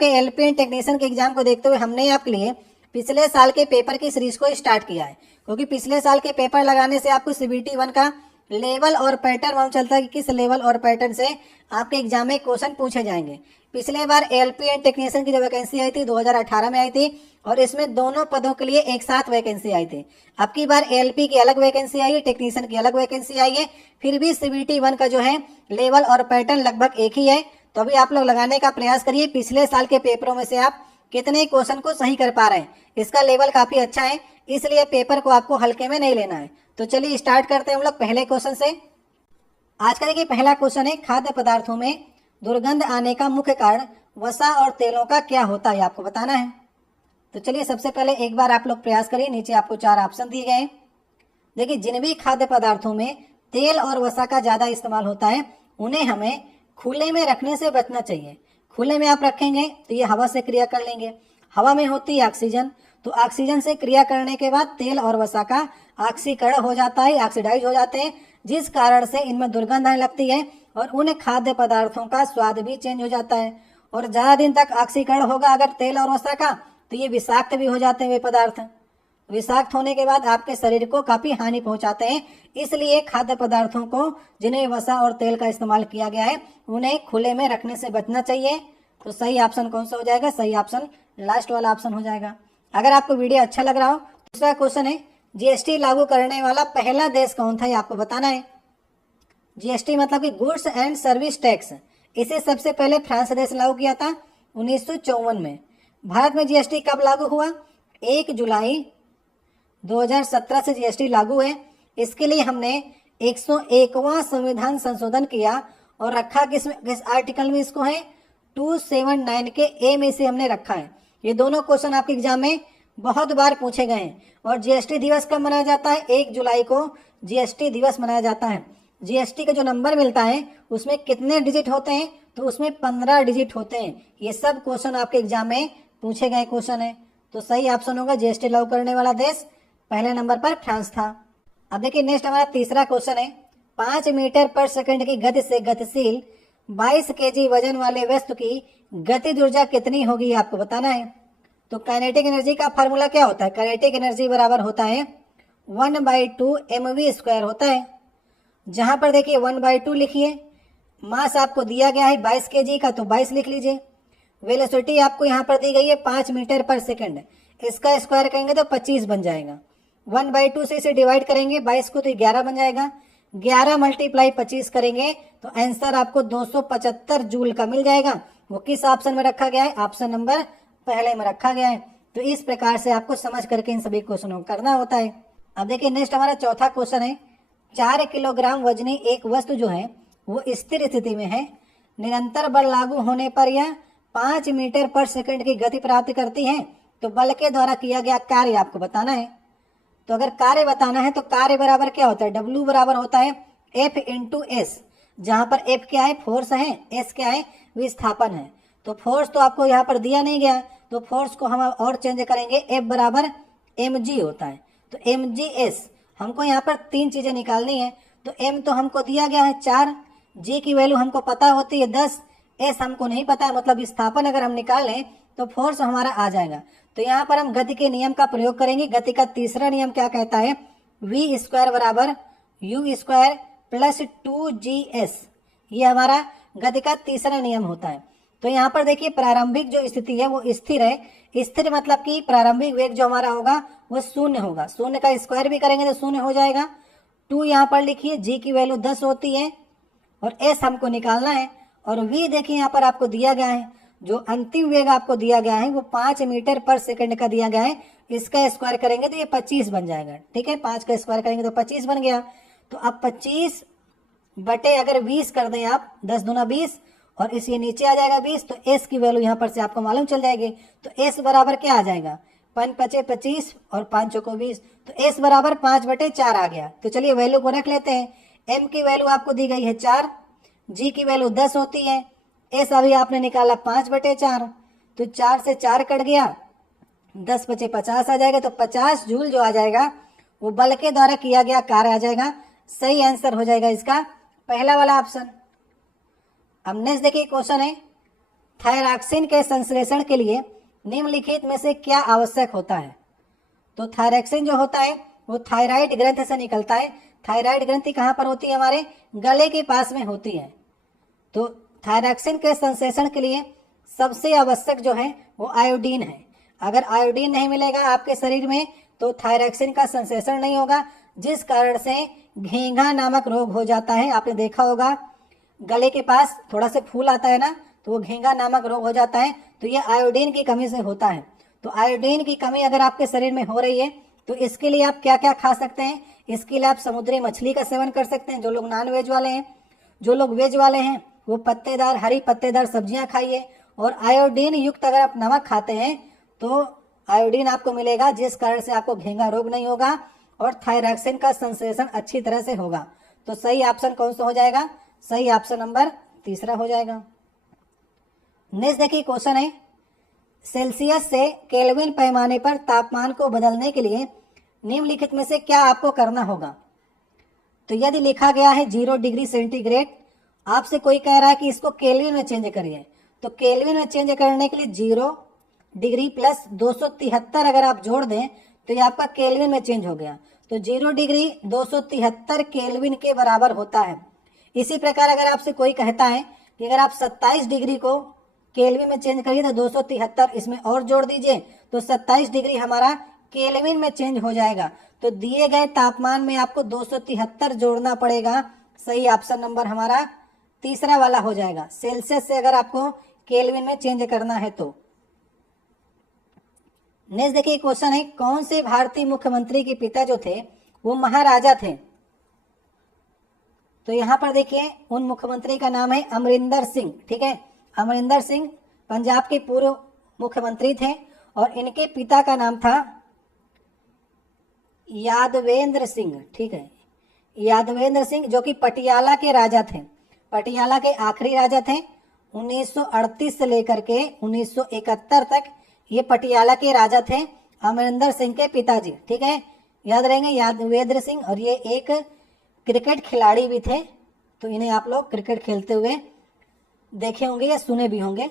आपके LPN technician के exam को देखते हुए हमने आपके लिए पिछले साल के पेपर की सीरीज को स्टार्ट किया है, क्योंकि पिछले साल के पेपर लगाने से आपको सीबीटी 1 का लेवल और पैटर्न मालूम चलता है कि किस लेवल और पैटर्न से आपके एग्जाम में क्वेश्चन पूछे जाएंगे। पिछले बार एलपीएन टेक्नीशियन की जो वैकेंसी आई थी 2018 में आई थी और इसमें दोनों पदों के लिए एक साथ वैकेंसी आई थी। अब की बार एलपी की अलग वैकेंसी आई है, टेक्नीशियन की अलग वैकेंसी आई है, फिर भी सीबीटी 1 का जो है लेवल और पैटर्न लगभग एक ही है। तो अभी आप लोग लगाने का प्रयास करिए, पिछले साल के पेपरों में से आप कितने क्वेश्चन को सही कर पा रहे हैं। इसका लेवल काफी अच्छा है, इसलिए पेपर को आपको हल्के में नहीं लेना है। तो चलिए स्टार्ट करते हैं हम लोग पहले क्वेश्चन से। आज का देखिए पहला क्वेश्चन है, खाद्य पदार्थों में दुर्गंध आने का मुख्य कारण वसा और तेलों का क्या होता है, आपको बताना है। तो चलिए सबसे पहले एक बार आप लोग प्रयास करिए, नीचे आपको 4 ऑप्शन दिए गए हैं। देखिए जिन भी खाद्य पदार्थों में तेल और वसा का ज्यादा इस्तेमाल होता है उन्हें हमें खुले में रखने से बचना चाहिए। खुले में आप रखेंगे तो ये हवा से क्रिया कर लेंगे, हवा में होती है ऑक्सीजन, तो ऑक्सीजन से क्रिया करने के बाद तेल और वसा का ऑक्सीकरण हो जाता है, ऑक्सीडाइज हो जाते हैं, जिस कारण से इनमें दुर्गंध आने लगती है और उन खाद्य पदार्थों का स्वाद भी चेंज हो जाता है। और ज्यादा दिन तक ऑक्सीकरण होगा अगर तेल और वसा का तो ये विषाक्त भी हो जाते हैं वे पदार्थ। विषाक्त होने के बाद आपके शरीर को काफी हानि पहुंचाते हैं, इसलिए खाद्य पदार्थों को जिन्हें वसा और तेल का इस्तेमाल किया गया है उन्हें खुले में रखने से बचना चाहिए। तो सही ऑप्शन कौन सा हो जाएगा? सही ऑप्शन लास्ट वाला ऑप्शन हो जाएगा। अगर आपको वीडियो अच्छा लग रहा हो, दूसरा क्वेश्चन है, जीएसटी लागू करने वाला पहला देश कौन था, ये आपको बताना है। जीएसटी मतलब कि गुड्स एंड सर्विस टैक्स, इसे सबसे पहले फ्रांस देश लागू किया था 1954 में। भारत में जीएसटी कब लागू हुआ? 1 जुलाई 2017 से जीएसटी लागू है। इसके लिए हमने 101वां संविधान संशोधन किया और रखा किस आर्टिकल में इसको है? 279 के ए में इसे हमने रखा है। ये दोनों क्वेश्चन आपके एग्जाम में बहुत बार पूछे गए हैं। और जीएसटी दिवस कब मनाया जाता है? 1 जुलाई को जीएसटी दिवस मनाया जाता है। जीएसटी का जो नंबर मिलता है उसमें कितने डिजिट होते हैं? तो उसमें 15 डिजिट होते हैं। ये सब क्वेश्चन आपके एग्जाम में पूछे गए क्वेश्चन है। तो सही ऑप्शन होगा जीएसटी लागू करने वाला देश पहले नंबर पर फ्रांस था। अब देखिए नेक्स्ट हमारा तीसरा क्वेश्चन है, 5 मीटर पर सेकंड की गति से गतिशील 22 केजी वजन वाले वस्तु की गतिज ऊर्जा कितनी होगी, आपको बताना है। तो काइनेटिक एनर्जी का फार्मूला क्या होता है? काइनेटिक एनर्जी बराबर होता है 1/2 mv² होता है। जहां पर देखिए 1/2 लिखिए, मास आपको दिया गया है 22 केजी का तो 22 लिख लीजिए। वेलोसिटी आपको यहाँ पर दी गई है 5 मीटर पर सेकंड, इसका स्क्वायर करेंगे तो 25 बन जाएगा। 1/2 से इसे डिवाइड करेंगे 22 को तो 11 बन जाएगा। 11 × 25 करेंगे तो आंसर आपको 275 जूल का मिल जाएगा। वो किस ऑप्शन में रखा गया है? ऑप्शन नंबर पहले में रखा गया है। तो इस प्रकार से आपको समझ करके इन सभी क्वेश्चनों को करना होता है। अब देखिए नेक्स्ट हमारा चौथा क्वेश्चन है, 4 किलोग्राम वजनी एक वस्तु जो है वो स्थिर स्थिति में है, निरंतर बल लागू होने पर यह 5 मीटर पर सेकंड की गति प्राप्त करती है। तो बल के द्वारा किया गया कार्य आपको बताना है। तो अगर कार्य बताना है तो कार्य बराबर क्या होता है? W बराबर होता है F × S, जहां पर F क्या है? फोर्स है, S क्या है? विस्थापन है। तो फोर्स तो आपको यहाँ पर दिया नहीं गया, तो फोर्स को हम और चेंज करेंगे, F बराबर mg होता है। तो mgs हमको यहाँ पर 3 चीजें निकालनी है। तो m तो हमको दिया गया है 4, g की वैल्यू हमको पता होती है 10, s हमको नहीं पता है, मतलब विस्थापन अगर हम निकालें तो फोर्स हमारा आ जाएगा। तो यहाँ पर हम गति के नियम का प्रयोग करेंगे। गति का तीसरा नियम क्या कहता है? v² बराबर u² प्लस 2gs, ये हमारा गति का तीसरा नियम होता है। तो यहाँ पर देखिए प्रारंभिक जो स्थिति है वो स्थिर है। स्थिर मतलब कि प्रारंभिक वेग जो हमारा होगा वो 0 होगा। 0 का स्क्वायर भी करेंगे तो 0 हो जाएगा। 2 यहाँ पर लिखिए, g की वैल्यू 10 होती है और s हमको निकालना है। और v देखिए यहाँ पर आपको दिया गया है, जो अंतिम वेग आपको दिया गया है वो 5 मीटर पर सेकंड का दिया गया है। इसका स्क्वायर करेंगे तो ये 25 बन जाएगा। ठीक है, 5 का स्क्वायर करेंगे तो 25 बन गया। तो अब 25 बटे अगर 20 कर दें आप, 10 दूना 20 और इस ये नीचे आ जाएगा 20, तो s की वैल्यू यहाँ पर से आपको मालूम चल जाएगी। तो s बराबर क्या आ जाएगा? 5 × 5 = 25 और 5 × 20, तो s बराबर 5/4 आ गया। तो चलिए वैल्यू को रख लेते हैं। m की वैल्यू आपको दी गई है 4, g की वैल्यू 10 होती है, s अभी आपने निकाला 5/4, तो 4 से 4 कट गया, 10 × 5 = 50 आ जाएगा। तो 50 जूल जो आ जाएगा वो बल के द्वारा किया गया कार्य आ जाएगा। सही आंसर हो जाएगा इसका पहला वाला ऑप्शन। अब नेक्स्ट देखिए क्वेश्चन है, थायरॉक्सिन के संश्लेषण के लिए निम्नलिखित में से क्या आवश्यक होता है? तो थायरॉक्सिन जो होता है वो थायराइड ग्रंथि से निकलता है। थायराइड ग्रंथि कहाँ पर होती है? हमारे गले के पास में होती है। तो थायरॉक्सिन के संश्लेषण के लिए सबसे आवश्यक जो है वो आयोडीन है। अगर आयोडीन नहीं मिलेगा आपके शरीर में तो थायरॉक्सिन का संश्लेषण नहीं होगा, जिस कारण से घेंघा नामक रोग हो जाता है। आपने देखा होगा गले के पास थोड़ा सा फूल आता है ना, तो वो घेंघा नामक रोग हो जाता है। तो ये आयोडीन की कमी से होता है। तो आयोडीन की कमी अगर आपके शरीर में हो रही है तो इसके लिए आप क्या क्या खा सकते हैं? इसके लिए आप समुद्री मछली का सेवन कर सकते हैं, जो लोग नॉन वेज वाले हैं। जो लोग वेज वाले हैं वो पत्तेदार, हरी पत्तेदार सब्जियां खाइए। और आयोडीन युक्त अगर आप नमक खाते हैं तो आयोडीन आपको मिलेगा, जिस कारण से आपको घेंघा रोग नहीं होगा और थायरॉक्सिन का संश्लेषण अच्छी तरह से होगा। तो सही ऑप्शन कौन सा हो जाएगा? सही ऑप्शन नंबर 3 हो जाएगा। नेक्स्ट देखिए क्वेश्चन है, सेल्सियस से केल्विन पैमाने पर तापमान को बदलने के लिए निम्नलिखित में से क्या आपको करना होगा? तो यदि लिखा गया है 0 डिग्री सेंटीग्रेड, आपसे कोई कह रहा है कि इसको केल्विन में चेंज करिए, तो केल्विन में चेंज करने के लिए 0 डिग्री प्लस 273 अगर आप जोड़ दें तो ये आपका केल्विन में चेंज हो गया। तो 0 डिग्री 273 केल्विन के बराबर होता है। इसी प्रकार अगर आपसे कोई कहता है कि अगर आप 27 डिग्री को केल्विन में चेंज करिए तो 273 इसमें और जोड़ दीजिए तो 27 डिग्री हमारा केल्विन में चेंज हो जाएगा। तो दिए गए तापमान में आपको 273 जोड़ना पड़ेगा। सही ऑप्शन नंबर हमारा 3 वाला हो जाएगा। सेल्सियस से अगर आपको केल्विन में चेंज करना है तो। नेक्स्ट देखिए क्वेश्चन है, कौन से भारतीय मुख्यमंत्री के पिता जो थे वो महाराजा थे? तो यहां पर देखिए उन मुख्यमंत्री का नाम है अमरिंदर सिंह। ठीक है, अमरिंदर सिंह पंजाब के पूर्व मुख्यमंत्री थे और इनके पिता का नाम था यादवेंद्र सिंह। ठीक है, यादवेंद्र सिंह जो कि पटियाला के राजा थे, पटियाला के आखिरी राजा थे। 1938 से लेकर के 1971 तक ये पटियाला के राजा थे, अमरिंदर सिंह के पिताजी। ठीक है, याद रहेंगे यादवेंद्र सिंह। और ये एक क्रिकेट खिलाड़ी भी थे, तो इन्हें आप लोग क्रिकेट खेलते हुए देखे होंगे या सुने भी होंगे।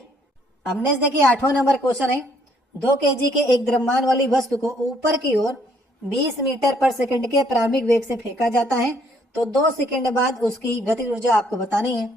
अब नेक्स्ट देखिए 8वां नंबर क्वेश्चन है, 2 kg के एक द्रव्यमान वाली वस्तु को ऊपर की ओर 20 मीटर पर सेकंड के प्रारंभिक वेग से फेंका जाता है तो 2 सेकंड बाद उसकी गतिज ऊर्जा आपको बतानी है।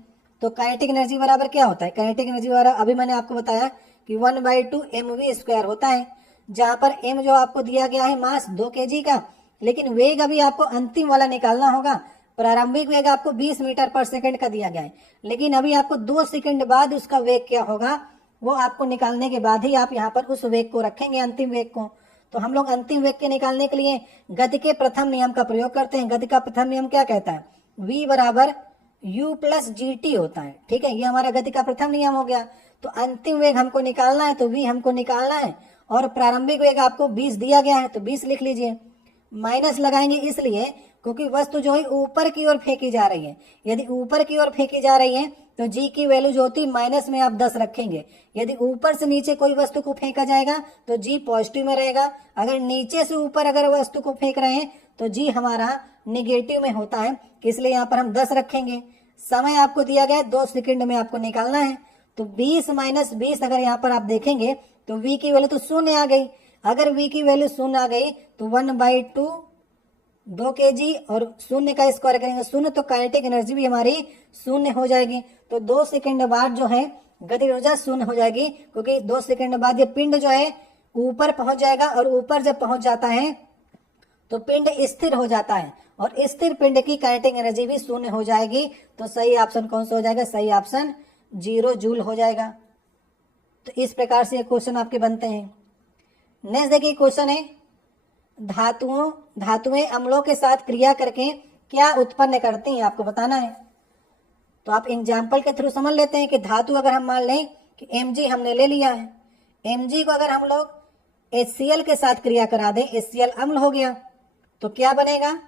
तो काइनेटिक एनर्जी बराबर क्या होता है? काइनेटिक एनर्जी बराबर अभी मैंने आपको बताया कि 1/2 mv² होता है, जहां पर m जो आपको दिया गया है मास 2 kg का, लेकिन वेग अभी आपको अंतिम वाला निकालना होगा। प्रारंभिक वेग आपको 20 मीटर पर सेकंड का दिया गया है, लेकिन अभी आपको 2 सेकंड बाद उसका वेग क्या होगा वो आपको निकालने के बाद ही आप यहाँ पर उस वेग को रखेंगे, अंतिम वेग को। तो हम लोग अंतिम वेग के निकालने के लिए गति के प्रथम नियम का प्रयोग करते हैं। गति का प्रथम नियम क्या कहता है? v बराबर u प्लस gt होता है। ठीक है, ये हमारा गति का प्रथम नियम हो गया। तो अंतिम वेग हमको निकालना है तो v हमको निकालना है और प्रारंभिक वेग आपको 20 दिया गया है तो 20 लिख लीजिए। माइनस लगाएंगे इसलिए क्योंकि वस्तु जो है ऊपर की ओर फेंकी जा रही है। यदि ऊपर की ओर फेंकी जा रही है तो g की वैल्यू जो होती है माइनस में आप 10 रखेंगे। यदि ऊपर से नीचे कोई वस्तु को फेंका जाएगा तो g पॉजिटिव में रहेगा। अगर नीचे से ऊपर अगर वस्तु को फेंक रहे हैं तो g हमारा निगेटिव में होता है, इसलिए यहाँ पर हम 10 रखेंगे। समय आपको दिया गया 2 सेकंड में आपको निकालना है। तो 20 - 20 अगर यहाँ पर आप देखेंगे तो v की वैल्यू तो 0 आ गई। अगर v की वैल्यू 0 आ गई तो 1/2 2 kg और 0 का स्क्वायर करेंगे 0, तो काइनेटिक एनर्जी भी हमारी 0 हो जाएगी। तो 2 सेकंड बाद जो है गतिज ऊर्जा 0 हो जाएगी, क्योंकि 2 सेकंड बाद ये पिंड जो है ऊपर पहुंच जाएगा और ऊपर जब पहुंच जाता है तो पिंड स्थिर हो जाता है और स्थिर पिंड की काइनेटिक एनर्जी भी 0 हो जाएगी। तो सही ऑप्शन कौन सा हो जाएगा? सही ऑप्शन 0 जूल हो जाएगा। तो इस प्रकार से ये क्वेश्चन आपके बनते हैं। नेक्स्ट देखिए क्वेश्चन है, धातुएं अम्लों के साथ क्रिया करके क्या उत्पन्न करती हैं, आपको बताना है। तो आप एग्जाम्पल के थ्रू समझ लेते हैं कि धातु अगर हम मान लें कि Mg हमने ले लिया है, Mg को अगर हम लोग HCl के साथ क्रिया करा दें, HCl अम्ल हो गया, तो क्या बनेगा?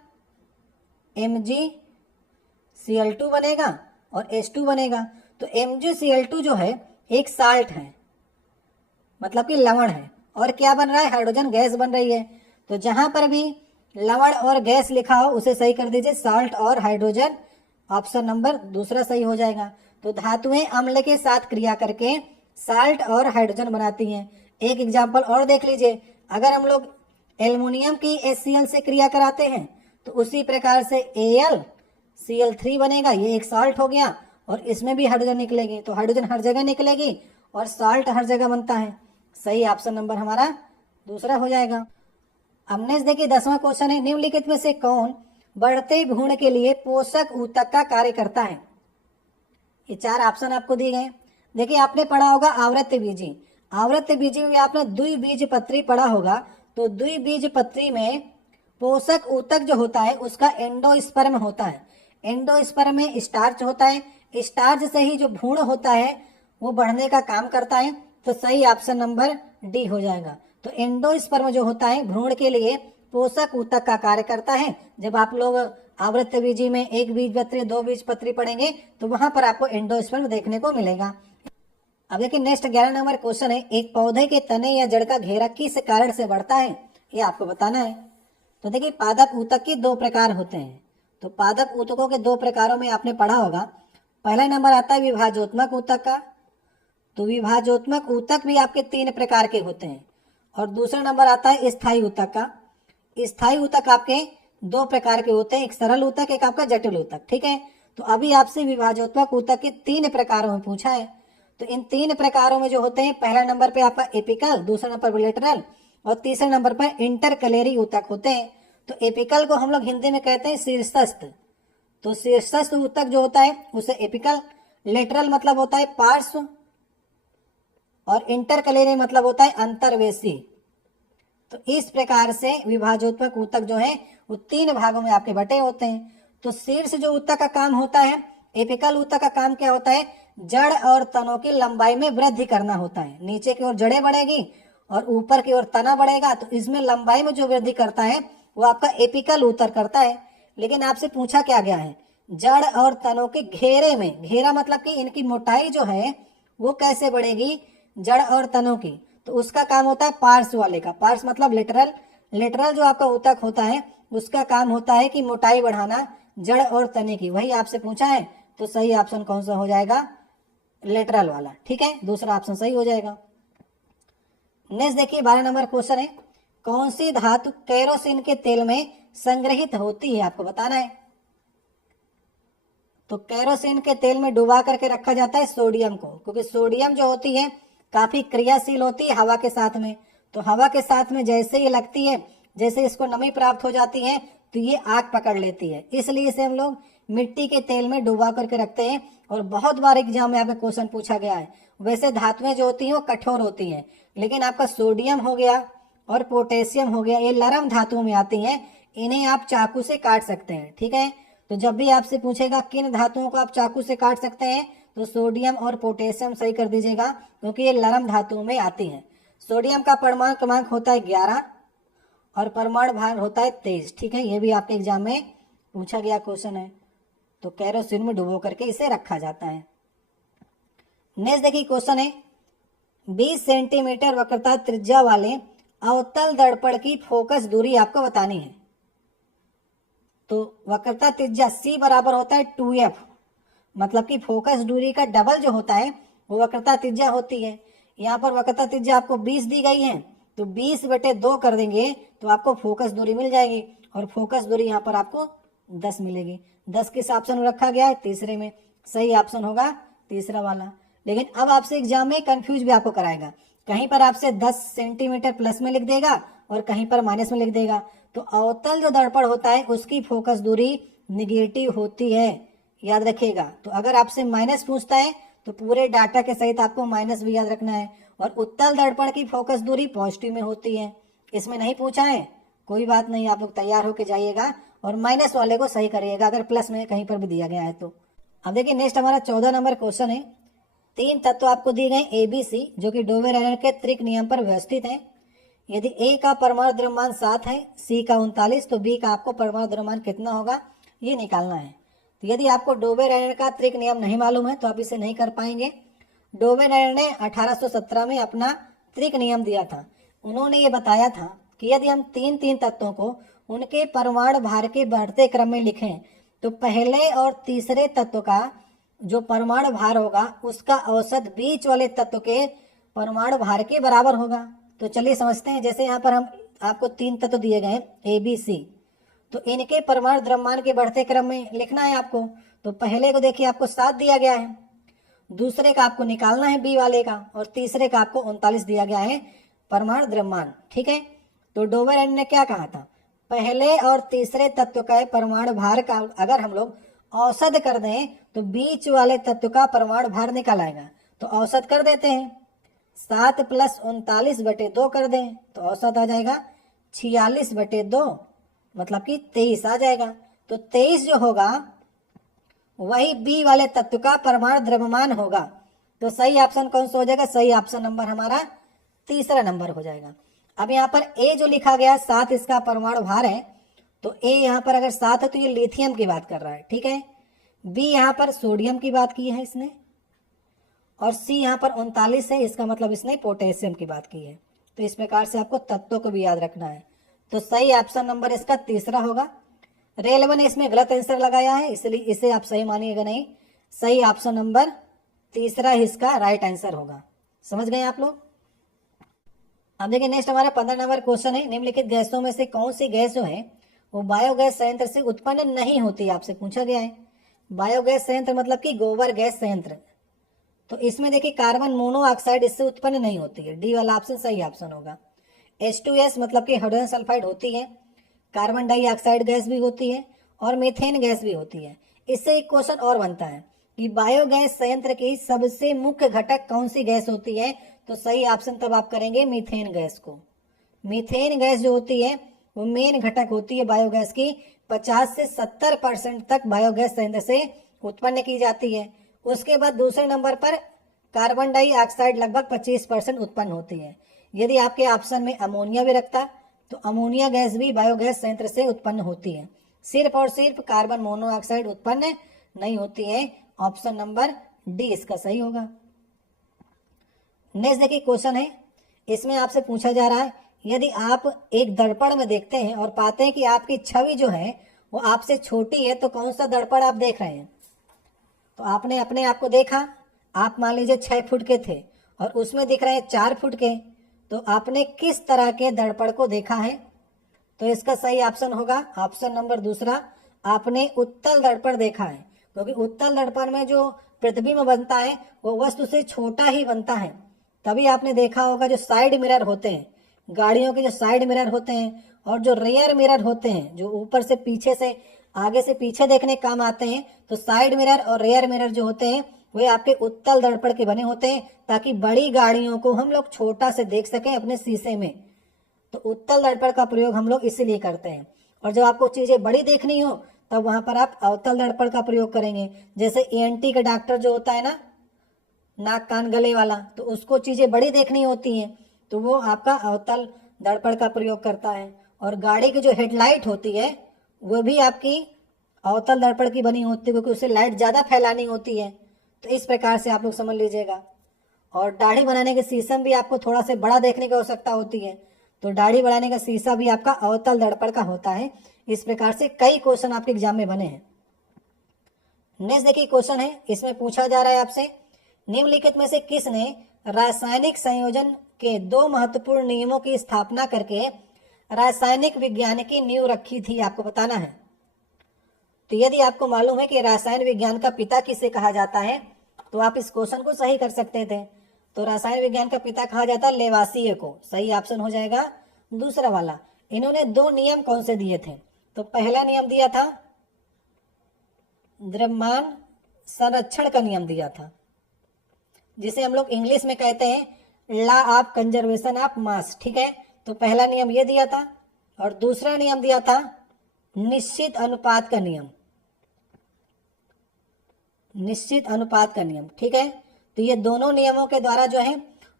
MgCl2 बनेगा और H2 बनेगा। तो MgCl2 जो है एक साल्ट है, मतलब कि लवण है, और क्या बन रहा है? हाइड्रोजन गैस बन रही है। तो जहां पर भी लवण और गैस लिखा हो उसे सही कर दीजिए, साल्ट और हाइड्रोजन। ऑप्शन नंबर 2 सही हो जाएगा। तो धातुएं अम्ल के साथ क्रिया करके साल्ट और हाइड्रोजन बनाती हैं। एक एग्जाम्पल और देख लीजिए, अगर हम लोग एल्युमिनियम की HCl से क्रिया कराते हैं तो उसी प्रकार से AlCl3 बनेगा, ये एक साल्ट हो गया, और इसमें भी हाइड्रोजन निकलेगी, तो हाइड्रोजन हर जगह निकलेगी और साल्ट हर जगह बनता है। सही ऑप्शन नंबर हमारा दूसरा हो जाएगा। अब नेक्स्ट देखिए 10वां क्वेश्चन है, निम्नलिखित में से कौन बढ़ते भ्रूण के लिए पोषक ऊतक का कार्य करता है? ये 4 ऑप्शन आपको दिए गए। देखिए आपने पढ़ा होगा आवृत्त बीजी, आवृत्त बीजी में आपने द्विबीजपत्री पढ़ा होगा, तो द्विबीजपत्री में पोषक ऊतक जो होता है उसका एंडोस्पर्म होता है। एंडोस्पर्म में स्टार्च होता है, स्टार्च से ही जो भ्रूण होता है वो बढ़ने का काम करता है, तो सही ऑप्शन नंबर डी हो जाएगा। तो एंडोस्पर्म जो होता है भ्रूण के लिए पोषक ऊतक का कार्य करता है। जब आप लोग आवृत्त बीजी में 1 बीजपत्री 2 बीजपत्री पढ़ेंगे तो वहां पर आपको एंडोस्पर्म देखने को मिलेगा। अब देखिए नेक्स्ट 11 नंबर क्वेश्चन है, एक पौधे के तने या जड़ का घेरा किस कारण से बढ़ता है, ये आपको बताना है। तो देखिए पादप ऊतक के 2 प्रकार होते हैं, तो पादप ऊतकों के 2 प्रकारों में आपने पढ़ा होगा। पहला नंबर आता है विभाजोत्मक ऊतक का, तो विभाजोत्मक ऊतक भी आपके 3 प्रकार के होते हैं। और दूसरा नंबर आता है स्थायी ऊतक का। स्थायी ऊतक आपके 2 प्रकार के होते हैं, एक सरल ऊतक, एक आपका जटिल ऊतक, ठीक है। तो अभी आपसे विभाजोत्मक ऊतक के 3 प्रकारों में पूछा है, तो इन 3 प्रकारों में जो होते हैं, पहला नंबर पे आपका एपिकल, दूसरा नंबर पर लेटरल और तीसरे नंबर पर इंटरकलेरी ऊतक होते हैं। तो एपिकल को हम लोग हिंदी में कहते हैं शीर्षस्थ, तो शीर्षस्थ ऊतक जो होता है उसे एपिकल, लेटरल मतलब होता है पार्श्व, और इंटरकलेरी मतलब होता है अंतर्वेशी। तो इस प्रकार से विभाजोत्मक ऊतक जो है वो 3 भागों में आपके बटे होते हैं। तो शीर्ष जो ऊतक का काम होता है, एपिकल ऊतक का काम क्या होता है, जड़ और तनों की लंबाई में वृद्धि करना होता है। नीचे की ओर जड़ें बढ़ेगी और ऊपर की ओर तना बढ़ेगा, तो इसमें लंबाई में जो वृद्धि करता है वो आपका एपिकल ऊतक करता है। लेकिन आपसे पूछा क्या गया है, जड़ और तनों के घेरे में, घेरा मतलब कि इनकी मोटाई जो है वो कैसे बढ़ेगी जड़ और तनों की, तो उसका काम होता है पार्श्व वाले का। पार्श्व मतलब लेटरल, लेटरल जो आपका ऊतक होता है उसका काम होता है कि मोटाई बढ़ाना जड़ और तने की, वही आपसे पूछा है। तो सही ऑप्शन कौन सा हो जाएगा, लेटरल वाला, ठीक है, दूसरा ऑप्शन सही हो जाएगा। नेक्स्ट देखिए 12 नंबर क्वेश्चन है, कौन सी धातु केरोसिन के तेल में संग्रहित होती है, आपको बताना है। तो केरोसिन के तेल में डुबा करके रखा जाता है सोडियम को, क्योंकि सोडियम जो होती है काफी क्रियाशील होती है हवा के साथ में। तो हवा के साथ में जैसे ये लगती है, जैसे इसको नमी प्राप्त हो जाती है तो ये आग पकड़ लेती है, इसलिए इसे हम लोग मिट्टी के तेल में डुबा करके रखते हैं। और बहुत बार एग्जाम में आपका क्वेश्चन पूछा गया है। वैसे धातुएं जो होती हैं वो कठोर होती हैं, लेकिन आपका सोडियम हो गया और पोटेशियम हो गया, ये नरम धातुओं में आती हैं, इन्हें आप चाकू से काट सकते हैं, ठीक है। तो जब भी आपसे पूछेगा किन धातुओं को आप चाकू से काट सकते हैं, तो सोडियम और पोटेशियम सही कर दीजिएगा, क्योंकि ये नरम धातुओं में आती हैं। सोडियम का परमाणु क्रमांक होता है 11 और परमाणु भार होता है 23, ठीक है, ये भी आपके एग्जाम में पूछा गया क्वेश्चन है। तो केरोसिन में डुबो करके इसे रखा जाता है। नेक्स्ट देखिए क्वेश्चन है, 20 सेंटीमीटर वक्रता त्रिज्या वाले अवतल दर्पण की फोकस दूरी आपको बतानी है। तो वक्रता त्रिज्या C बराबर होता है 2f, मतलब कि फोकस दूरी का डबल जो होता है वो वक्रता त्रिज्या होती है। यहाँ पर वक्रता त्रिज्या आपको 20 दी गई है, तो 20/2 कर देंगे तो आपको फोकस दूरी मिल जाएगी, और फोकस दूरी यहाँ पर आपको 10 मिलेगी। 10 किस ऑप्शन में रखा गया है, तीसरे में, सही ऑप्शन होगा तीसरा वाला। लेकिन अब आपसे एग्जाम में कंफ्यूज भी आपको कराएगा, कहीं पर आपसे 10 सेंटीमीटर प्लस में लिख देगा और कहीं पर माइनस में लिख देगा। तो अवतल जो दर्पण होता है उसकी फोकस दूरी निगेटिव होती है, याद रखिएगा। तो अगर आपसे माइनस पूछता है तो पूरे डाटा के सहित आपको माइनस भी याद रखना है, और उत्तल दर्पण की फोकस दूरी पॉजिटिव में होती है। इसमें नहीं पूछा है, कोई बात नहीं, आप लोग तैयार होके जाइएगा और माइनस वाले को सही करिएगा अगर प्लस में कहीं पर भी दिया गया है तो। अब देखिए नेक्स्ट हमारा 14 नंबर क्वेश्चन है, 3 तत्व आपको दिए गए ABC जो कि डोबेरेनर के त्रिक नियम पर व्यवस्थित है। यदि A का परमाणु द्रव्यमान 7 है, C का 39, तो B का आपको परमाणु द्रव्यमान कितना होगा ये निकालना है। तो यदि आपको डोबेरेनर का त्रिक नियम नहीं मालूम है तो आप इसे नहीं कर पाएंगे। डोबेरेनर ने 1817 में अपना त्रिक नियम दिया था। उन्होंने ये बताया था कि यदि हम 3 तत्वों को उनके परमाणु भार के बढ़ते क्रम में लिखें तो पहले और तीसरे तत्व का जो परमाणु भार होगा उसका औसत बीच वाले तत्व के परमाणु भार के बराबर होगा। तो चलिए समझते हैं। जैसे यहाँ पर हम आपको 3 तत्व दिए गए ए बी सी, तो इनके परमाणु द्रव्यमान के बढ़ते क्रम में लिखना है आपको। तो पहले को देखिए आपको 7 दिया गया है, दूसरे का आपको निकालना है बी वाले का, और तीसरे का आपको 39 दिया गया है परमाणु द्रव्यमान। ठीक है, तो डोबर एंड ने क्या कहा था, पहले और तीसरे तत्व का परमाणु भार का अगर हम लोग औसत कर दें तो बीच वाले तत्व का परमाणु भार निकल आएगा। तो औसत कर देते हैं, 7 + 39/2 कर दें तो औसत आ जाएगा 46/2, मतलब कि 23 आ जाएगा। तो 23 जो होगा वही बी वाले तत्व का परमाणु द्रव्यमान होगा। तो सही ऑप्शन कौन सा हो जाएगा, सही ऑप्शन नंबर हमारा तीसरा नंबर हो जाएगा। अब यहाँ पर ए जो लिखा गया 7 इसका परमाणु भार है, तो ए यहाँ पर अगर 7 है तो ये लिथियम की बात कर रहा है। ठीक है, बी यहाँ पर सोडियम की बात की है इसने, और सी यहाँ पर 39 है, इसका मतलब इसने पोटेशियम की बात की है। तो इस प्रकार से आपको तत्वों को भी याद रखना है। तो सही ऑप्शन नंबर इसका तीसरा होगा। रेलवे ने इसमें गलत आंसर लगाया है, इसलिए इसे आप सही मानिएगा नहीं। सही ऑप्शन नंबर तीसरा इसका राइट आंसर होगा। समझ गए आप लोग। अब देखिए नेक्स्ट हमारा 15 नंबर क्वेश्चन है, निम्नलिखित गैसों में से कौन सी गैस जो है वो बायोगैस संयंत्र से उत्पन्न नहीं होती, आपसे पूछा गया है। बायोगैस संयंत्र मतलब कि गोबर गैस संयंत्र। तो इसमें देखिए कार्बन मोनोऑक्साइड इससे उत्पन्न नहीं होती है, डी वाला ऑप्शन सही ऑप्शन होगा। H2S मतलब कि हाइड्रोजन सल्फाइड होती है, कार्बन डाइऑक्साइड गैस भी होती है, और मीथेन गैस भी होती है। इससे एक क्वेश्चन और बनता है कि बायोगैस संयंत्र की सबसे मुख्य घटक कौन सी गैस होती है, तो सही ऑप्शन तब आप करेंगे मीथेन गैस को। मीथेन गैस जो होती है वो मेन घटक होती है बायोगैस की। 50 से 70% तक बायोगैस संयंत्र से उत्पन्न की जाती है। उसके बाद दूसरे नंबर पर कार्बन डाइऑक्साइड लगभग 25% उत्पन्न होती है। यदि आपके ऑप्शन में अमोनिया भी रखता तो अमोनिया गैस भी बायोगैस संयंत्र से उत्पन्न होती है। सिर्फ और सिर्फ कार्बन मोनोऑक्साइड उत्पन्न नहीं होती है। ऑप्शन नंबर डी इसका सही होगा। नेक्स्ट देखिए क्वेश्चन है, इसमें आपसे पूछा जा रहा है यदि आप एक दर्पण में देखते हैं और पाते हैं कि आपकी छवि जो है वो आपसे छोटी है, तो कौन सा दर्पण आप देख रहे हैं। तो आपने अपने आप को देखा, आप मान लीजिए 6 फुट के थे और उसमें दिख रहे हैं 4 फुट के, तो आपने किस तरह के दर्पण को देखा है। तो इसका सही ऑप्शन होगा ऑप्शन नंबर दूसरा, आपने उत्तल दर्पण देखा है। क्योंकि उत्तल दर्पण में जो प्रतिबिंब बनता है वो वस्तु से छोटा ही बनता है। तभी आपने देखा होगा जो साइड मिरर होते हैं, गाड़ियों के जो साइड मिरर होते हैं और जो रियर मिरर होते हैं, जो ऊपर से पीछे से आगे से पीछे देखने काम आते हैं, तो साइड मिरर और रियर मिरर जो होते हैं वे आपके उत्तल दर्पण के बने होते हैं, ताकि बड़ी गाड़ियों को हम लोग छोटा से देख सकें अपने शीशे में। तो उत्तल दर्पण का प्रयोग हम लोग इसीलिए करते हैं। और जब आपको चीजें बड़ी देखनी हो तब वहां पर आप अवतल दर्पण का प्रयोग करेंगे। जैसे ENT का डॉक्टर जो होता है ना, नाक कान गले वाला, तो उसको चीजें बड़ी देखनी होती हैं तो वो आपका अवतल दर्पण का प्रयोग करता है। और गाड़ी की जो हेडलाइट होती है वो भी आपकी अवतल दर्पण की बनी होती है, क्योंकि उसे लाइट ज्यादा फैलानी होती है। तो इस प्रकार से आप लोग समझ लीजिएगा। और दाढ़ी बनाने के शीशम भी आपको थोड़ा से बड़ा देखने की आवश्यकता होती है, तो दाढ़ी बनाने का शीशा भी आपका अवतल दर्पण का होता है। इस प्रकार से कई क्वेश्चन आपके एग्जाम में बने हैं। नेक्स्ट देखिए क्वेश्चन है, इसमें पूछा जा रहा है आपसे निम्नलिखित में से किसने रासायनिक संयोजन के 2 महत्वपूर्ण नियमों की स्थापना करके रासायनिक विज्ञान की नींव रखी थी, आपको बताना है। तो यदि आपको मालूम है कि रसायन विज्ञान का पिता किसे कहा जाता है तो आप इस क्वेश्चन को सही कर सकते थे। तो रसायन विज्ञान का पिता कहा जाता है लेवासिए को, सही ऑप्शन हो जाएगा दूसरा वाला। इन्होंने 2 नियम कौन से दिए थे, तो पहला नियम दिया था द्रव्यमान संरक्षण का नियम दिया था, जिसे हम लोग इंग्लिश में कहते हैं law of conservation of mass. ठीक है, तो पहला नियम ये दिया था, और दूसरा नियम दिया था निश्चित अनुपात का नियम, निश्चित अनुपात का नियम। ठीक है, तो ये दोनों नियमों के द्वारा जो है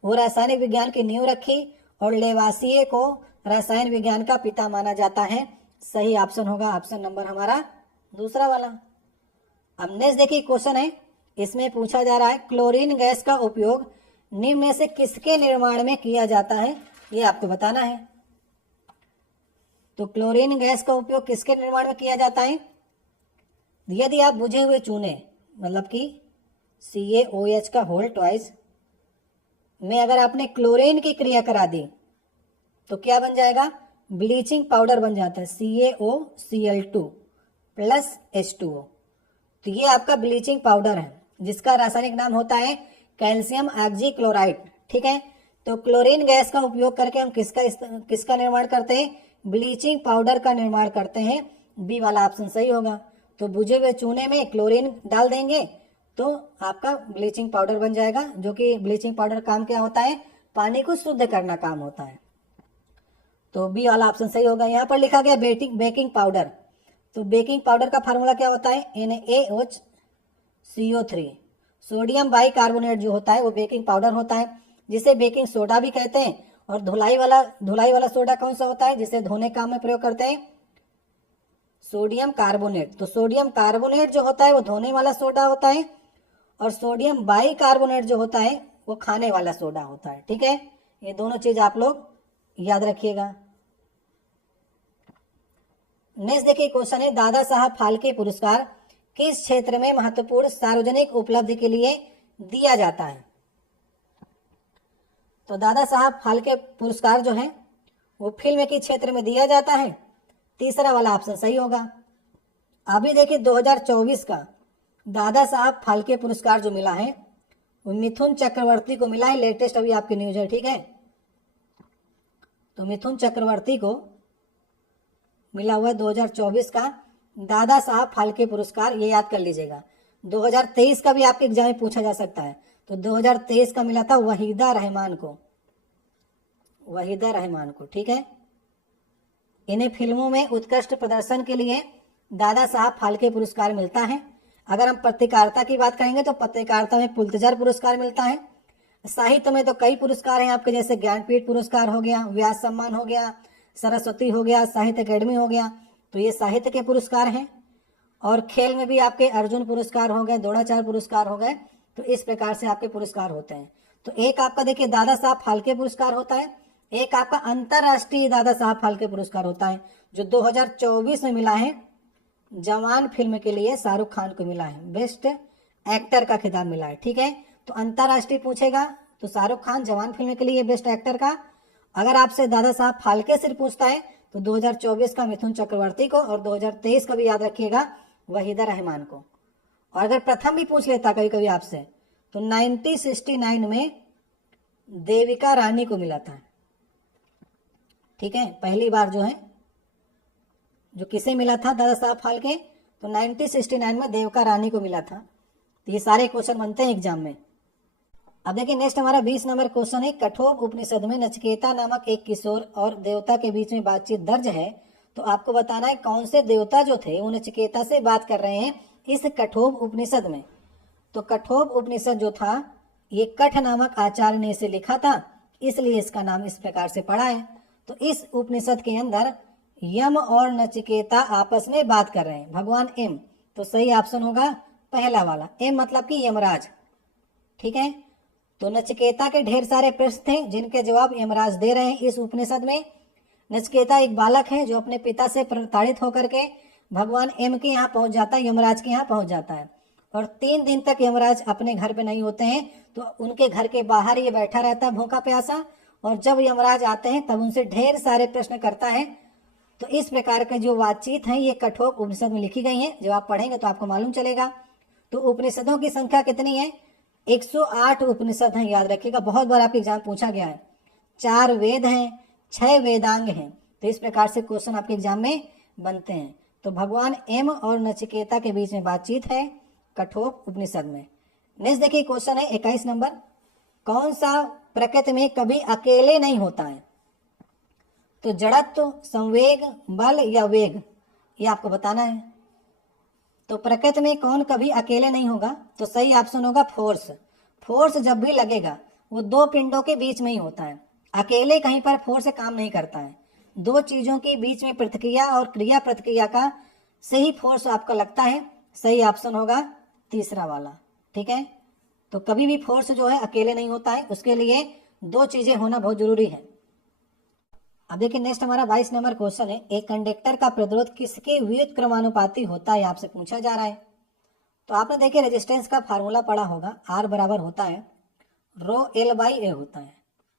वो रासायनिक विज्ञान की नींव रखी, और लेवासिए को रसायन विज्ञान का पिता माना जाता है। सही ऑप्शन होगा ऑप्शन नंबर हमारा दूसरा वाला। अब नेक्स्ट देखिए क्वेश्चन है, इसमें पूछा जा रहा है क्लोरीन गैस का उपयोग निम्न में से किसके निर्माण में किया जाता है, ये आपको बताना है। तो क्लोरीन गैस का उपयोग किसके निर्माण में किया जाता है। यदि आप बुझे हुए चूने, मतलब कि CaOH का होल ट्वाइस में अगर आपने क्लोरीन की क्रिया करा दी तो क्या बन जाएगा, ब्लीचिंग पाउडर बन जाता है, CaOCl2 प्लस H2O। तो ये आपका ब्लीचिंग पाउडर है जिसका रासायनिक नाम होता है कैल्शियम ऑक्सीक्लोराइड। ठीक है, तो क्लोरीन गैस का उपयोग करके हम किसका निर्माण करते हैं, ब्लीचिंग पाउडर का निर्माण करते हैं। बी वाला ऑप्शन सही होगा। तो भुजे हुए चूने में क्लोरीन डाल देंगे तो आपका ब्लीचिंग पाउडर बन जाएगा, जो कि ब्लीचिंग पाउडर काम क्या होता है, पानी को शुद्ध करना काम होता है। तो बी वाला ऑप्शन सही होगा। यहाँ पर लिखा गया बेकिंग पाउडर, तो बेकिंग पाउडर का फार्मूला क्या होता है, NaOH सोडियम बाइकार्बोनेट जो होता है वो बेकिंग पाउडर होता है, जिसे बेकिंग सोडा भी कहते हैं। और धुलाई वाला सोडा कौन सा होता है, जिसे धोने काम में प्रयोग करते हैं, सोडियम कार्बोनेट। तो सोडियम कार्बोनेट जो होता है वो धोने वाला सोडा होता है, और सोडियम बाइकार्बोनेट जो होता है वो खाने वाला सोडा होता है। ठीक है, ये दोनों चीज आप लोग याद रखिएगा। नेक्स्ट देखिए क्वेश्चन है, दादा साहब फाल्के पुरस्कार किस क्षेत्र में महत्वपूर्ण सार्वजनिक उपलब्धि के लिए दिया जाता है। तो दादा साहब फाल्के पुरस्कार जो है वो फिल्म के क्षेत्र में दिया जाता है, तीसरा वाला ऑप्शन सही होगा। अभी देखिए 2024 का दादा साहब फाल्के पुरस्कार जो मिला है वो मिथुन चक्रवर्ती को मिला है, लेटेस्ट अभी आपकी न्यूज है। ठीक है, तो मिथुन चक्रवर्ती को मिला हुआ 2024 का दादा साहब फाल्के पुरस्कार, ये याद कर लीजिएगा। 2023 का भी आपके एग्जाम में पूछा जा सकता है। तो 2023 का मिला था वहीदा रहमान को। ठीक है, इन्हें फिल्मों में उत्कृष्ट प्रदर्शन के लिए दादा साहब फाल्के पुरस्कार मिलता है। अगर हम पत्रकारिता की बात करेंगे तो पत्रकारिता में पुलित्जर पुरस्कार मिलता है। साहित्य में तो कई पुरस्कार हैं आपके, जैसे ज्ञानपीठ पुरस्कार हो गया, व्यास सम्मान हो गया, सरस्वती हो गया, साहित्य अकेडमी हो गया, तो ये साहित्य के पुरस्कार हैं। और खेल में भी आपके अर्जुन पुरस्कार हो गए, द्रोणाचार्य पुरस्कार हो गए। तो इस प्रकार से आपके पुरस्कार होते हैं। तो एक आपका देखिए दादा साहब फाल्के पुरस्कार होता है, एक आपका अंतरराष्ट्रीय दादा साहब फाल्के पुरस्कार होता है जो 2024 में मिला है जवान फिल्म के लिए, शाहरुख खान को मिला है, बेस्ट एक्टर का खिताब मिला है। ठीक है, तो अंतरराष्ट्रीय पूछेगा तो शाहरुख खान जवान फिल्म के लिए बेस्ट एक्टर का। अगर आपसे दादा साहब फाल्के से पूछता है तो 2024 का मिथुन चक्रवर्ती को, और 2023 का भी याद रखिएगा वहीदा रहमान को। और अगर प्रथम भी पूछ लेता कभी कभी आपसे तो 1969 में देविका रानी को मिला था। ठीक है, पहली बार जो है जो किसे मिला था दादा साहब फाल्के, तो 1969 में देविका रानी को मिला था। तो ये सारे क्वेश्चन बनते हैं एग्जाम में। अब देखिए नेक्स्ट हमारा 20 नंबर क्वेश्चन है, कठोप उपनिषद में नचिकेता नामक एक किशोर और देवता के बीच में बातचीत दर्ज है। तो आपको बताना है कौन से देवता जो थे वो नचिकेता से बात कर रहे हैं इस कठोप उपनिषद में। तो कठोप उपनिषद जो था ये कठ नामक आचार्य ने इसे लिखा था, इसलिए इसका नाम इस प्रकार से पड़ा है। तो इस उपनिषद के अंदर यम और नचिकेता आपस में बात कर रहे हैं, भगवान एम। तो सही ऑप्शन होगा पहला वाला, एम मतलब कि यमराज। ठीक है, तो नचिकेता के ढेर सारे प्रश्न थे जिनके जवाब यमराज दे रहे हैं इस उपनिषद में। नचिकेता एक बालक है जो अपने पिता से प्रताड़ित होकर के भगवान एम के यहाँ पहुंच जाता है, यमराज के यहाँ पहुंच जाता है। और 3 दिन तक यमराज अपने घर पे नहीं होते हैं, तो उनके घर के बाहर ये बैठा रहता है भूखा प्यासा। और जब यमराज आते हैं तब उनसे ढेर सारे प्रश्न करता है। तो इस प्रकार के जो बातचीत है ये कठोप उपनिषद में लिखी गई है। जब आप पढ़ेंगे तो आपको मालूम चलेगा। तो उपनिषदों की संख्या कितनी है, 108 उपनिषद हैं, याद रखिएगा। बहुत बार आपके एग्जाम पूछा गया है। 4 वेद हैं, 6 वेदांग हैं। तो इस प्रकार से क्वेश्चन आपके एग्जाम में बनते हैं। तो भगवान एम और नचिकेता के बीच में बातचीत है कठोप उपनिषद में। नेक्स्ट देखिए क्वेश्चन है 21 नंबर, कौन सा प्रकृति में कभी अकेले नहीं होता है। तो जड़त्व, संवेग, बल या वेग, ये आपको बताना है। तो प्रकृति में कौन कभी अकेले नहीं होगा, तो सही ऑप्शन होगा फोर्स। फोर्स जब भी लगेगा वो 2 पिंडों के बीच में ही होता है, अकेले कहीं पर फोर्स काम नहीं करता है। 2 चीजों के बीच में प्रतिक्रिया और क्रिया प्रतिक्रिया का से ही फोर्स आपका लगता है। सही ऑप्शन होगा तीसरा वाला। ठीक है, तो कभी भी फोर्स जो है अकेले नहीं होता है, उसके लिए 2 चीजें होना बहुत जरूरी है। अब देखिए नेक्स्ट हमारा 22 नंबर क्वेश्चन है, एक कंडक्टर का प्रतिरोध किसके व्युत्क्रमानुपाती होता है, आपसे पूछा जा रहा है। तो आपने देखिए रेजिस्टेंस का फार्मूला पढ़ा होगा, R बराबर होता है रो L/A होता है,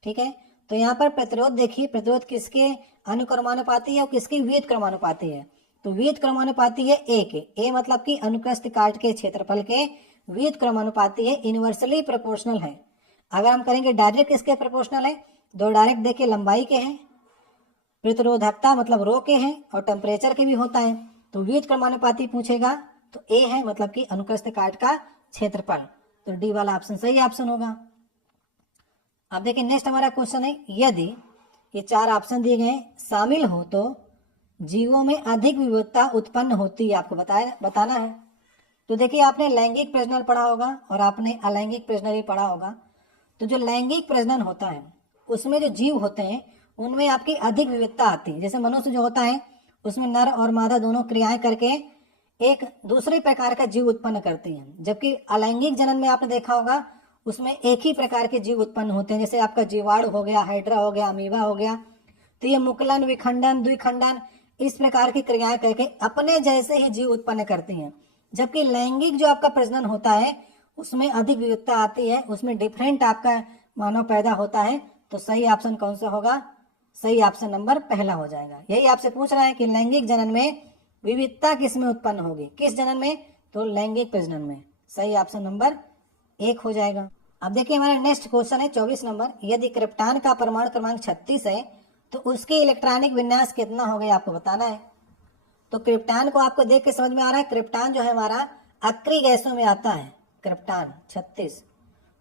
ठीक है। तो यहाँ पर प्रतिरोध देखिए, प्रतिरोध किसके अनुक्रमानुपाती है और किसकी विद्युत क्रमानुपाती है, तो विद्युत क्रमानुपाती है A के, A मतलब कि अनुप्रस्थ काट के क्षेत्रफल के विद्युत क्रमानुपाती है, इनवर्सली प्रोपोर्शनल है। अगर हम करेंगे डायरेक्ट किसके प्रोपोर्शनल है, दो डायरेक्ट देखिए लंबाई के हैं, प्रतिरोधकता मतलब रो के हैं और टेम्परेचर के भी होता है। तो विद्युत क्रमानुपाती पूछेगा तो A है मतलब कि अनुप्रस्थ काट का क्षेत्रफल, तो डी वाला ऑप्शन सही ऑप्शन होगा। अब देखिए नेक्स्ट हमारा क्वेश्चन है, यदि ये चार ऑप्शन दिए गए शामिल हो तो जीवों में अधिक विविधता उत्पन्न होती है, आपको बताना है। तो देखिए आपने लैंगिक प्रजनन पढ़ा होगा और आपने अलैंगिक प्रजनन भी पढ़ा होगा। तो जो लैंगिक प्रजनन होता है उसमें जो जीव होते हैं उनमें आपकी अधिक विविधता आती है। जैसे मनुष्य जो होता है उसमें नर और मादा दोनों क्रियाएं करके एक दूसरे प्रकार का जीव उत्पन्न करती हैं, जबकि अलैंगिक जनन में आपने देखा होगा उसमें एक ही प्रकार के जीव उत्पन्न होते हैं। जैसे आपका जीवाणु हो गया, हाइड्रा हो गया, अमीबा हो गया। तो ये मुकुलन, विखंडन, द्विखंडन इस प्रकार की क्रियाएं करके अपने जैसे ही जीव उत्पन्न करती हैं। जबकि लैंगिक जो आपका प्रजनन होता है उसमें अधिक विविधता आती है, उसमें डिफरेंट आपका मानव पैदा होता है। तो सही ऑप्शन कौन सा होगा, सही ऑप्शन नंबर पहला हो जाएगा। यही आपसे पूछ रहा है कि लैंगिक जनन में विविधता किस में उत्पन्न होगी, किस जनन में, तो लैंगिक प्रजनन में। सही ऑप्शन नंबर 1 हो जाएगा। अब देखिए हमारा नेक्स्ट क्वेश्चन है 24 नंबर, यदि क्रिप्टॉन का परमाणु क्रमांक 36 है तो उसके इलेक्ट्रॉनिक विन्यास कितना हो गया, आपको बताना है। तो क्रिप्टॉन को आपको देख के समझ में आ रहा है, क्रिप्टॉन जो है हमारा अक्रिय गैसों में आता है, क्रिप्टॉन 36,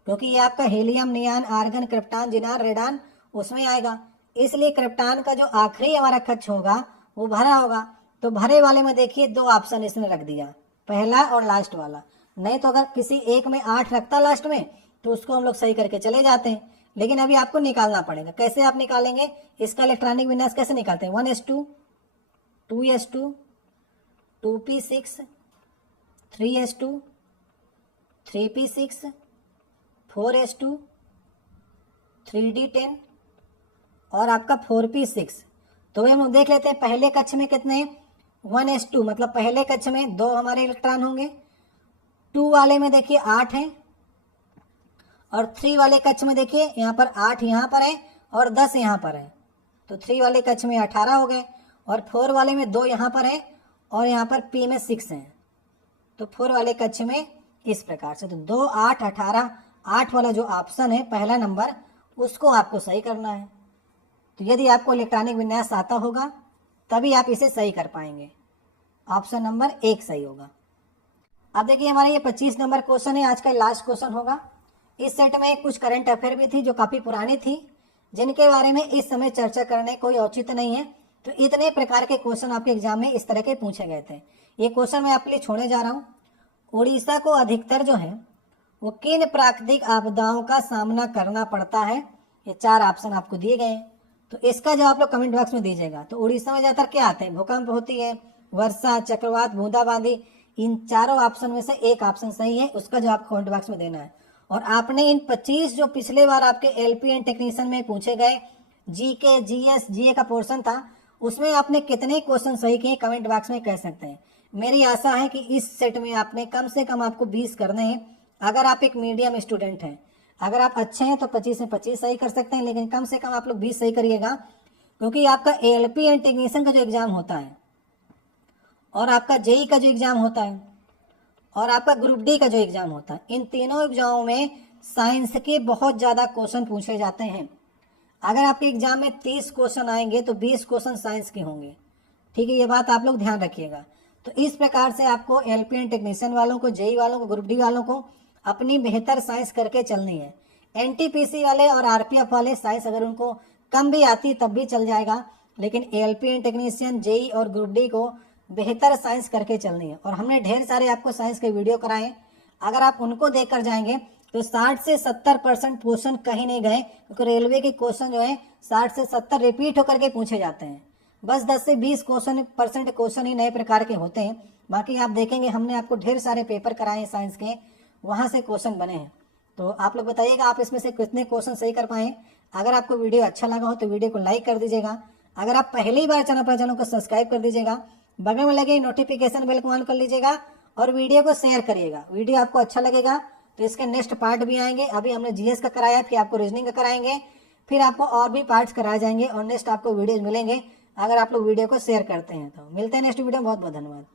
क्योंकि ये आपका हीलियम, नियान, आर्गन, क्रिप्टॉन, जिनान, रेडान उसमें आएगा। इसलिए क्रिप्टॉन का जो आखिरी हमारा कक्ष होगा वो भरा होगा। तो भरे वाले में देखिए 2 ऑप्शन इसने रख दिया, पहला और लास्ट वाला। नहीं तो अगर किसी एक में 8 रखता लास्ट में तो उसको हम लोग सही करके चले जाते हैं, लेकिन अभी आपको निकालना पड़ेगा। कैसे आप निकालेंगे, इसका इलेक्ट्रॉनिक विन्यास कैसे निकालते हैं, 1s2, 2s2, 2p6, 3s2, 3p6, 4s2, 3d10 और आपका 4p6। तो हम लोग देख लेते हैं पहले कक्ष में कितने, 1s2 मतलब पहले कक्ष में 2 हमारे इलेक्ट्रॉन होंगे, 2 वाले में देखिए 8 है और 3 वाले कक्ष में देखिए यहाँ पर 8 यहाँ पर है और 10 यहाँ पर है। तो 3 वाले कक्ष में 18 हो गए और 4 वाले में 2 यहाँ पर है और यहाँ पर p में 6 है। तो 4 वाले कक्ष में इस प्रकार से, तो 2, 8, 18, 8 वाला जो ऑप्शन है पहला नंबर उसको आपको सही करना है। तो यदि आपको इलेक्ट्रॉनिक विन्यास आता होगा तभी आप इसे सही कर पाएंगे, ऑप्शन नंबर 1 सही होगा। अब देखिए हमारा ये 25 नंबर क्वेश्चन है, आज का लास्ट क्वेश्चन होगा। इस सेट में कुछ करंट अफेयर भी थी जो काफ़ी पुरानी थी, जिनके बारे में इस समय चर्चा करने कोई औचित्य नहीं है। तो इतने प्रकार के क्वेश्चन आपके एग्जाम में इस तरह के पूछे गए थे। ये क्वेश्चन मैं आपके लिए छोड़ने जा रहा हूँ। उड़ीसा को अधिकतर जो है वो किन प्राकृतिक आपदाओं का सामना करना पड़ता है, ये 4 ऑप्शन आपको दिए गए हैं। तो इसका जवाब आप लोग कमेंट बॉक्स में दीजिएगा। तो उड़ीसा में ज़्यादातर क्या आते हैं, भूकंप होती है, वर्षा, चक्रवात, बूंदाबांदी। इन चारों ऑप्शन में से एक ऑप्शन सही है, उसका जवाब कमेंट बॉक्स में देना है। और आपने इन 25 जो पिछले बार आपके एलपी एंड टेक्नीशियन में पूछे गए जीके, जीएस, जीए का पोर्शन था, उसमें आपने कितने क्वेश्चन सही किए कमेंट बॉक्स में कह सकते हैं। मेरी आशा है कि इस सेट में आपने कम से कम आपको 20 करने हैं। अगर आप एक मीडियम स्टूडेंट हैं, अगर आप अच्छे हैं तो 25 में 25 सही कर सकते हैं, लेकिन कम से कम आप लोग 20 सही करिएगा, क्योंकि आपका एलपी एंड टेक्नीशियन का जो एग्जाम होता है और आपका जेई का जो एग्जाम होता है और आपका ग्रुप डी का जो एग्जाम होता है, इन तीनों एग्जामों में साइंस के बहुत ज़्यादा क्वेश्चन पूछे जाते हैं। अगर आपके एग्जाम में 30 क्वेश्चन आएंगे तो 20 क्वेश्चन साइंस के होंगे, ठीक है, ये बात आप लोग ध्यान रखिएगा। तो इस प्रकार से आपको एलपी एंड टेक्नीशियन वालों को, जेई वालों को, ग्रुप डी वालों को अपनी बेहतर साइंस करके चलनी है। एनटीपीसी वाले और आरपीएफ वाले साइंस अगर उनको कम भी आती तब भी चल जाएगा, लेकिन एलपी एंड टेक्नीशियन, जेई और ग्रुप डी को बेहतर साइंस करके चलनी है। और हमने ढेर सारे आपको साइंस के वीडियो कराए, अगर आप उनको देखकर जाएंगे तो 60 से 70% क्वेश्चन कहीं नहीं गए, क्योंकि रेलवे के क्वेश्चन जो है 60 से 70 रिपीट होकर के पूछे जाते हैं। बस 10 से 20% क्वेश्चन ही नए प्रकार के होते हैं। बाकी आप देखेंगे हमने आपको ढेर सारे पेपर कराए हैं साइंस के, वहाँ से क्वेश्चन बने हैं। तो आप लोग बताइएगा आप इसमें से कितने क्वेश्चन सही कर पाए। अगर आपको वीडियो अच्छा लगा हो तो वीडियो को लाइक कर दीजिएगा। अगर आप पहली बार चैनल को सब्सक्राइब कर दीजिएगा, बगल में लगे नोटिफिकेशन बेल को ऑन कर लीजिएगा और वीडियो को शेयर करिएगा। वीडियो आपको अच्छा लगेगा तो इसके नेक्स्ट पार्ट भी आएंगे। अभी हमने जीएस का कराया, फिर आपको रीजनिंग का कराएंगे, फिर आपको और भी पार्ट्स कराए जाएंगे और नेक्स्ट आपको वीडियोज मिलेंगे अगर आप लोग वीडियो को शेयर करते हैं। तो मिलते हैं नेक्स्ट वीडियो में। बहुत बहुत धन्यवाद।